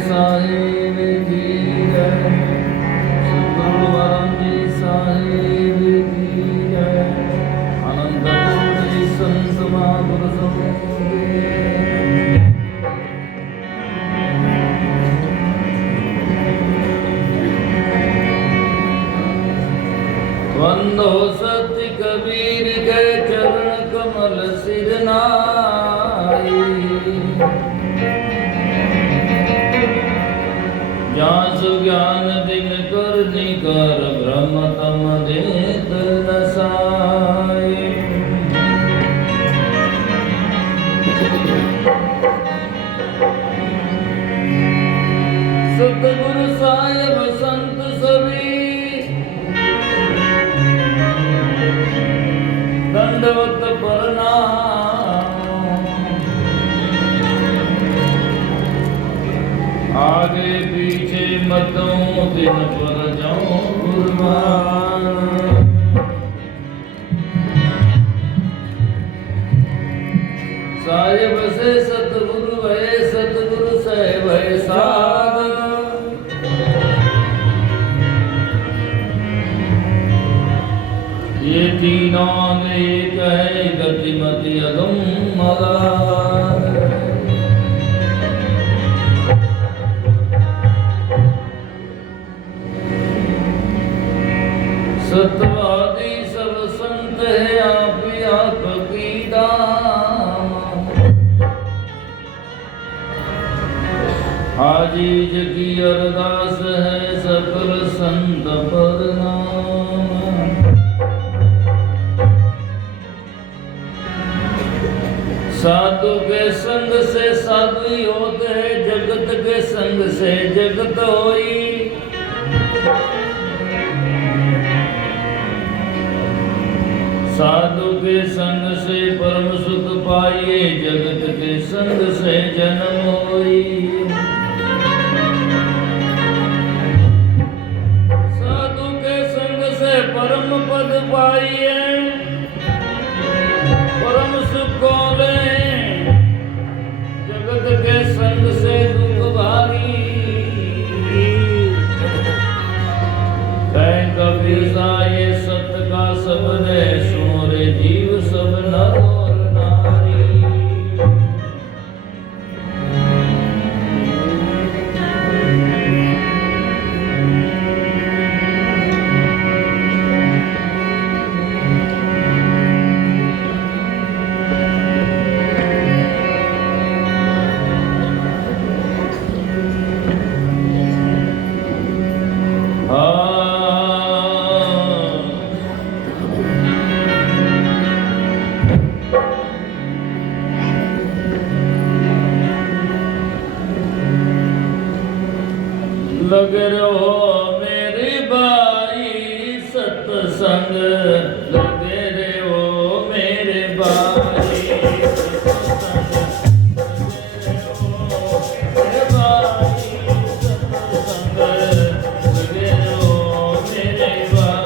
साहिब की जय। सद्गुरु रामजी साहिब की जय। अनंत कोटि संत महापुरुषों वंदो सत्य कबीर के चरण कमल सिर नाई। ज्ञान सुज्ञान दिन कर निकर ब्रह्म तम देत नसाए। सतगुरु साहिब संत सभी दंडवत प्रणाम। आगे पीछे मतों दिन पर जाऊं कुर्बान। साहिब से सतगुरु है, सतगुरु से भय साध। ये तीनों एक है गतिमति अगम मदार। सतवादी सब संत है आप की दाम। हाजीज की अरदास है सकल संत पर नाम। साधु के संग से साधु ही होते हैं, जगत के संग से जगत होई। साधु के संग से परम सुख पाइए, जगत के संग से जन्म होई। साधु के संग से परम पद पाइए, परम सुख ले। जगत के संग से दुख भारी। कह कबीर सा ये सत्य का शब्द है, सुनो रे जीव सब नर और नारी। लगे रहो मेरी बाई सत्संग, लगे रहो मेरे बाई सत्संग। लगे रहो मेरे बाई सत्संग, लगे रहो मेरे बाई।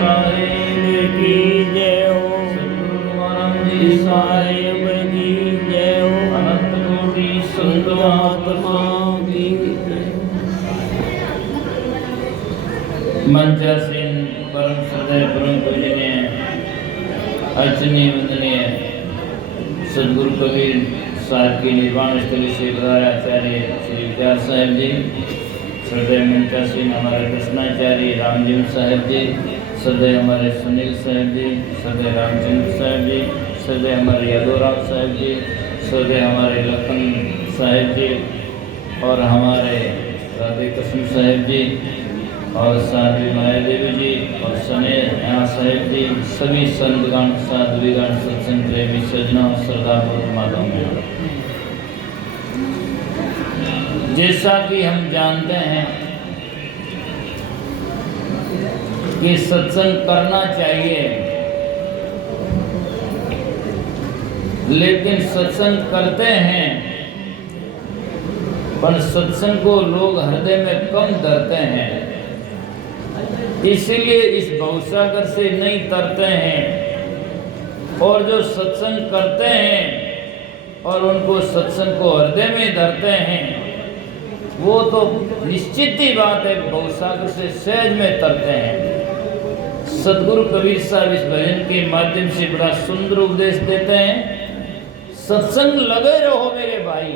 साहिब की जय हो। सतगुरु तुकाराम जी साहिब की जय हो। अनंत कोटि संत महात्मा की जय। मंचासीन परम श्रद्धेय परम पूजनीय अर्चनीय वंदनीय सदगुरु कबीर साहब की निर्वाण स्थली से आचार्य श्री विद्या साहेब जी, श्रद्धेय मंचासीन हमारे कृष्णाचार्य रामजीव साहेब जी, श्रद्धेय हमारे सुनील साहेब जी, श्रद्धेय रामचंद्र साहेब जी, श्रद्धेय हमारे यादवराव साहेब जी, श्रद्धेय हमारे लखन साहेब जी और हमारे राधे कृष्ण साहेब जी और साध्वी माया देवी जी और सने साहेब जी, सभी संतगण साध्वीगण सत्संग प्रेमी सज्जनों सरदार माधव में, जैसा कि हम जानते हैं कि सत्संग करना चाहिए, लेकिन सत्संग करते हैं पर सत्संग को लोग हृदय में कम धरते हैं, इसीलिए इस भवसागर से नहीं तरते हैं। और जो सत्संग करते हैं और उनको सत्संग को हृदय में धरते हैं, वो तो निश्चित ही बात है भवसागर से सहज में तरते हैं। सदगुरु कबीर साहब इस भजन के माध्यम से बड़ा सुंदर उपदेश देते हैं। सत्संग लगे रहो मेरे भाई।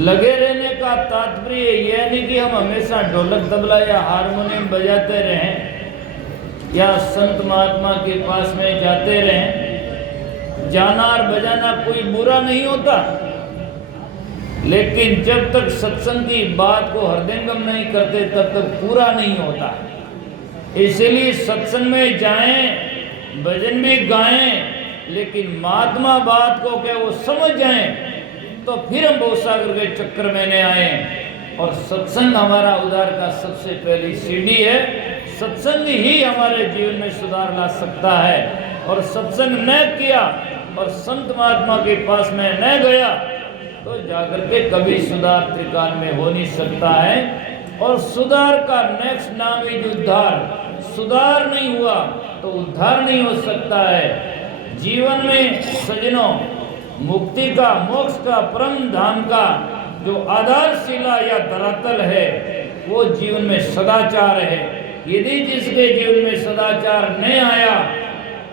लगे रहने का तात्पर्य यह नहीं कि हम हमेशा ढोलक तबला या हारमोनियम बजाते रहें या संत महात्मा के पास में जाते रहें। जाना और बजाना कोई बुरा नहीं होता, लेकिन जब तक सत्संग की बात को हृदयंगम नहीं करते तब तक पूरा नहीं होता। इसलिए सत्संग में जाएं, भजन भी गाएं, लेकिन महात्मा बात को क्या वो समझ जाएं, तो फिर हम भवसागर के चक्कर में नहीं आए। और सत्संग हमारा उद्धार का सबसे पहली सीढ़ी है। सत्संग ही हमारे जीवन में सुधार ला सकता है। और सत्संग न किया और संत महात्मा के पास में न गया तो जाकर के कभी सुधार त्रिकाल में हो नहीं सकता है। और सुधार का नेक्स्ट नाम ही उद्धार। सुधार नहीं हुआ तो उद्धार नहीं हो सकता है। जीवन में सज्जनों, मुक्ति का, मोक्ष का, परम धाम का जो आधारशिला या धरातल है वो जीवन में सदाचार है। यदि जिसके जीवन में सदाचार नहीं आया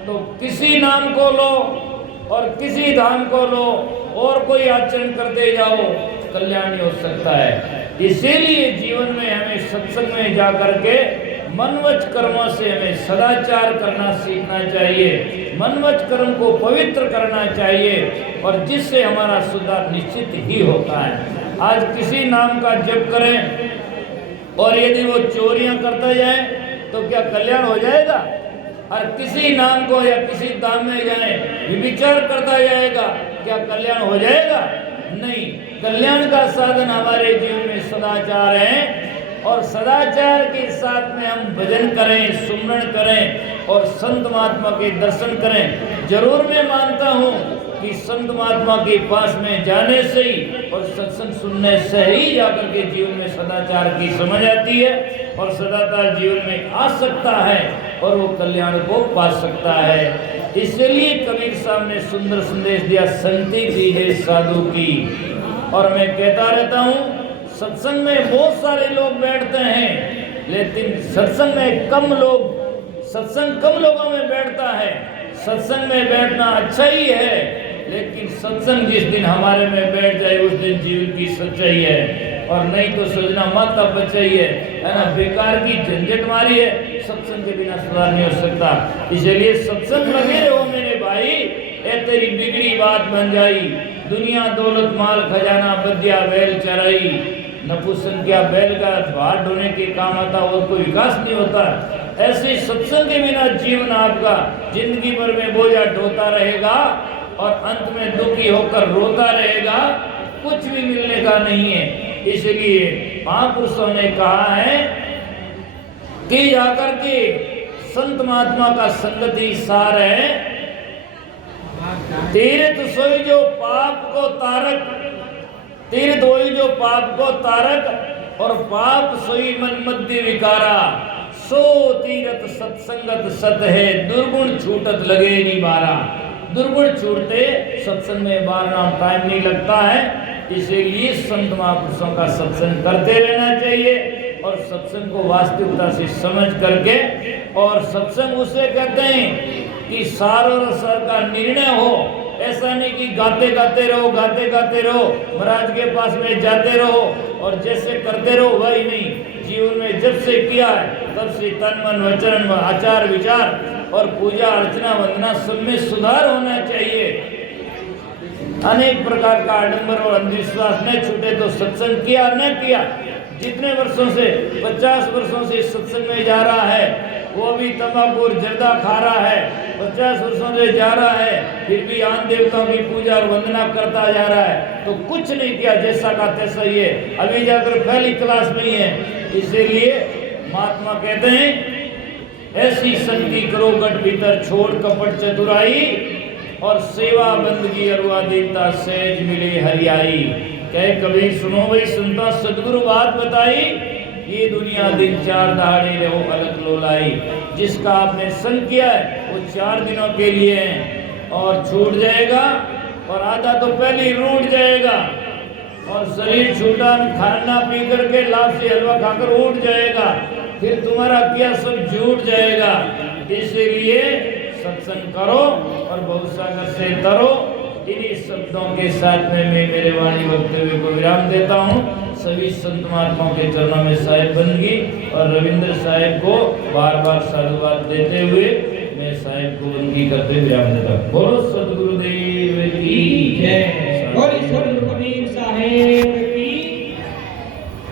तो किसी नाम को लो और किसी धाम को लो और कोई आचरण करते जाओ, कल्याण नहीं हो सकता है। इसीलिए जीवन में हमें सत्संग में जाकर के मनवच कर्मों से हमें सदाचार करना सीखना चाहिए। मनवच कर्म को पवित्र करना चाहिए और जिससे हमारा सुधार निश्चित ही होता है। आज किसी नाम का जप करें और यदि वो चोरियां करता जाए तो क्या कल्याण हो जाएगा? और किसी नाम को या किसी धाम में जाए विचार करता जाएगा, क्या कल्याण हो जाएगा? नहीं। कल्याण का साधन हमारे जीवन में सदाचार है और सदाचार के साथ में हम भजन करें, सुमरण करें और संत महात्मा के दर्शन करें। जरूर मैं मानता हूँ कि संत महात्मा के पास में जाने से ही और सत्संग सुनने से ही जाकर के जीवन में सदाचार की समझ आती है और सदाचार जीवन में आ सकता है और वो कल्याण को पा सकता है। इसलिए कबीर साहब ने सुंदर संदेश दिया, संति की है साधु की। और मैं कहता रहता हूँ सत्संग में बहुत सारे लोग बैठते हैं, लेकिन सत्संग में कम लोगों में बैठता है। सत्संग में बैठना अच्छा ही है, लेकिन सत्संग जिस दिन हमारे में बैठ जाए उस दिन जीवन की सच्चाई है। और नहीं तो सोचना माता बचाई है ना, बेकार की झंझट मारी है। सत्संग के बिना सुधार नहीं हो सकता। इसलिए सत्संग लगे रहो मेरे भाई। ए तेरी बिगड़ी बात बन जाई, दुनिया दौलत माल खजाना बदिया बैल चराई। नपुंसक क्या बैल का भार ढोने के काम आता और कोई विकास नहीं होता। ऐसे सत्संग के बिना जीवन आपका जिंदगी भर में बोझा ढोता रहेगा और अंत में दुखी होकर रोता रहेगा, कुछ भी मिलने का नहीं है। इसलिए महापुरुषों ने कहा है कि जाकर के संत महात्मा का संगत ही सार है। तीर्थ सोई जो पाप को तारक, तीर्थ वही जो पाप को तारक और पाप सोई मन मध्य विकारा। सो तीरथ सत्संगत सत है, दुर्गुण छूटत लगे नहीं बारा। दुर्गुण छूटते सत्संग में बार नाम टाइम नहीं लगता है। इसीलिए संत महापुरुषों का सत्संग करते रहना चाहिए और सत्संग को वास्तविकता से समझ करके, और सत्संग उसे कहते हैं कि सार और असर का निर्णय हो। ऐसा नहीं कि गाते गाते रहो, गाते गाते रहो, महाराज के पास में जाते रहो और जैसे करते रहो वही नहीं। जीवन में जब से किया है तब से तन मन वचन आचार विचार और पूजा अर्चना वंदना सब में सुधार होना चाहिए। अनेक प्रकार का आडंबर और अंधविश्वास न छूटे तो सत्संग किया न किया। जितने वर्षों से 50 वर्षों से सत्संग में जा रहा है वो भी तंबाकू जर्दा खा रहा है, 50 वर्षों से जा रहा है फिर भी आन देवताओं की पूजा और वंदना करता जा रहा है, तो कुछ नहीं किया, जैसा का तैसा ही है, अभी जाकर पहली क्लास में ही है। इसीलिए महात्मा कहते हैं ऐसी संगति करो गट भीतर छोड़ कपट चतुराई, और सेवा बंदगी अरुआ देवता सहज मिले हरियाई। कहे कभी सुनो भाई सुनता सदगुरु बात बताई, ये दुनिया दिन 4 दहाड़े रहो अलग लोलाई। जिसका आपने संग किया है वो 4 दिनों के लिए है और छूट जाएगा, और आधा तो पहले ही रूठ जाएगा, और शरीर छूटा खाना पी करके लाभ से हलवा खाकर उठ जाएगा, फिर तुम्हारा किया सब झूठ जाएगा। इसलिए सत्संग करो और बहुसागर से तरो। इन्हीं शब्दों के साथ में मैं मेरे वाणी वक्तव्य को विराम देता हूँ। सभी संत महात्माओं के चरणों में साहिब बंदगी और रविंद्र साहिब को बार बार साधुवाद देते हुए मैं साहिब को बंदगी करते विराम देता हूँ। बोलो सतगुरुदेव की जय। बोलो सतगुरु कबीर साहिब।